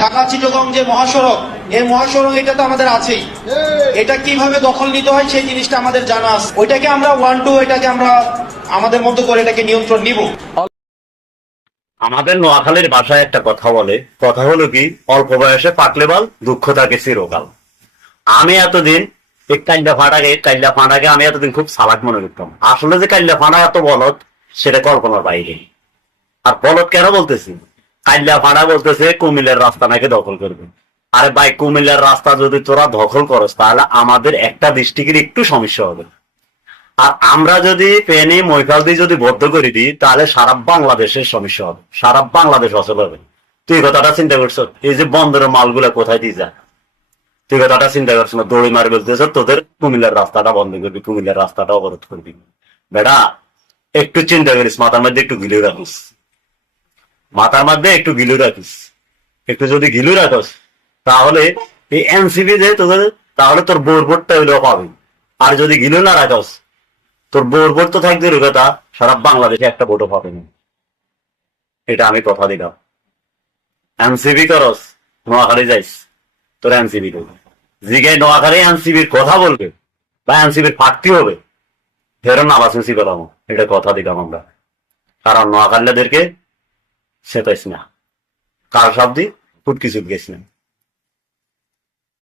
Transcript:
ঢাকা চিটাগং যে মহাসড়ক, এই মহাসড়ক এটা তো আমাদের আছেই, এটা কিভাবে দখল নিতে হয় সেই জিনিসটা আমাদের জানা আছে। ওইটাকে আমরা এটাকে আমরা আমাদের মতো করে এটাকে নিয়ন্ত্রণ নিব। আমাদের নোয়াখালীর ভাষায় একটা কথা বলে, কথা হলো কি, অল্প বয়সে পাকলে বাল, দুঃখ থাকে চিরকাল। আমি এতদিন এই কাইল্লা ফাঁটাকে আমি এতদিন খুব চালাক মনে করতাম। আসলে যে কাইল্লা ফাঁটা এত বলদ, সেটা কল্পনার বাইরে। আর বলদ কেন বলতেছি? কাইল্লা ফাঁটা বলতেছে কুমিল্লার রাস্তা নাকি দখল করবে। আরে ভাই, কুমিল্লার রাস্তা যদি তোরা দখল করস, তাহলে আমাদের একটা ডিস্ট্রিক্টের একটু সমস্যা হবে। আর আমরা যদি ফেনী মহিফালদি যদি বদ্ধ করে দিই, তাহলে সারা বাংলাদেশের সমস্যা হবে, সারা বাংলাদেশ অচল হবে। তুই কথাটা চিন্তা করছো? এই যে বন্দরের মালগুলা কোথায় দিয়ে যায়, তুই কথাটা চিন্তা করছো না? দড়ি মারি বলতেছ তোদের কুমিল্লার রাস্তাটা বন্ধ করবি, কুমিল্লার রাস্তাটা অবরোধ করবি। বেটা, একটু চিন্তা করিস, মাথার মধ্যে একটু গিলু রাখিস, মাথার মধ্যে একটু গিলু রাখিস। একটু যদি গিলু রাখস, তাহলে এই এনসিপি যে তোদের, তাহলে তোর বোর ভোটটা হইলেও পাবি। আর যদি গিলু না রাখস, তোর বোর ভোট তো থাকবে কথা, সারা বাংলাদেশে একটা ভোটও পাবে না। এটা আমি কথা দিলাম। এনসিপি করস, নোয়াখালী যাইস, তোর এনসিপি করবে জিগাই নোয়াখালী এনসিপির কথা বলবে বা এনসিপির প্রার্থী হবে, ফেরো না বাসুসি করামো, এটা কথা দিলাম আমরা। কারণ নোয়াখালীদেরকে সেটাইস না, কার শব্দি ফুটকি চুপ গেছ না।